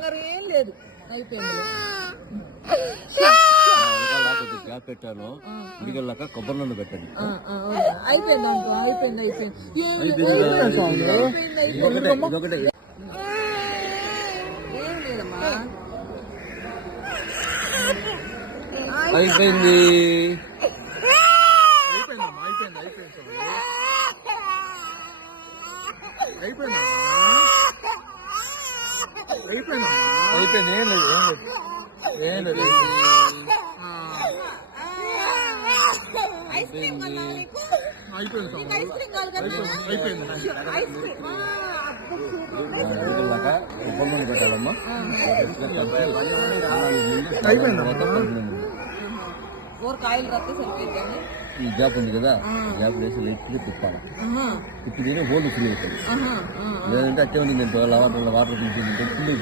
కంగారు ఏం లేదు, అయిపోయింది. గ్యాప్ పెట్టాను, ఉడికెళ్ళాక కొబ్బరి నూనె పెట్టండి. అయిపోయింది అంటూ, అయిపోయింది అయిపోయింది. అయిపోయింది. అయిపోయింది, ఏం లేదు, ఏం లేదు. పెట్టాలమ్మా. ఈ గ్యాప్ ఉంది కదా, గ్యాప్ వేసి లెక్కి తిప్పాలి. తిప్పి హోల్ ఫిల్ అవుతుంది. లేదంటే అట్టే ఉంది, వాటర్